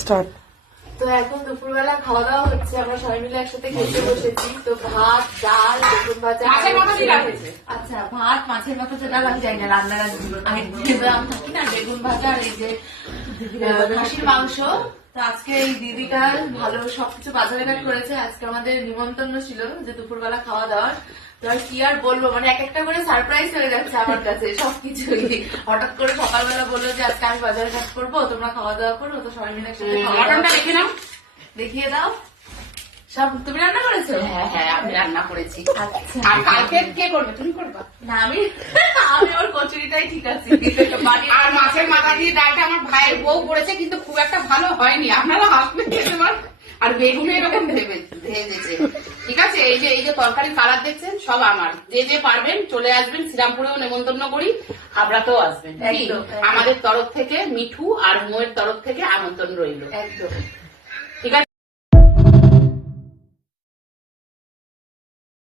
Start. তো এখন দুপুরবেলা খাওয়া দাওয়া হচ্ছে, আমরা সবাই মিলে একসাথে খেতে বসেছি। তো ভাত, ডাল, বেগুন ভাজা। আচ্ছা, ভাত, মাছের মাথা ডাল আমি যাই না, রান্নার আমি থাকি না, বেগুন ভাজা আর এই যে খাসির মাংস। তো আজকে এই দিদিটা ভালো সবকিছু বাজারে ঘাট করেছে। আজকে আমাদের নিমন্ত্রণ ছিল যে দুপুরবেলা খাওয়া দাওয়ার। তো আর কি আর বলবো, মানে এক একটা করে সারপ্রাইজ হয়ে যাচ্ছে আমার কাছে সবকিছুই। হঠাৎ করে সকালবেলা বললো যে আজকে আমি বাজারে ঘাট করবো, তোমরা খাওয়া দাওয়া করো। তো সবাই মিলে একসাথে দেখে নাও, দেখিয়ে দাও। সব তুমি রান্না করেছো? হ্যাঁ হ্যাঁ, আমি রান্না করেছি। আচ্ছা, আর কালকে কে করবে? তুমি করবা? না, আমি ওর কচুরিটাই ঠিক আছে। আর মাছের মাথা দিয়ে ডালটা আমার ভাইয়ের বউ করেছে, কিন্তু খুব একটা ভালো হয়নি, আপনারা হাসবেন খেতে পারেন। আর বেগুন এরকম ভেজেছে। ঠিক আছে, এই যে তরকারি কালার দেখছেন সব আমার। যে যে পারবেন চলে আসবেন, শ্রীরামপুরেও নেমন্তন্ন করি, হাবড়াতেও আসবেন। একদম। আমাদের তরফ থেকে মিঠু আর মোয়ের তরফ থেকে আমন্ত্রণ রইল। একদম।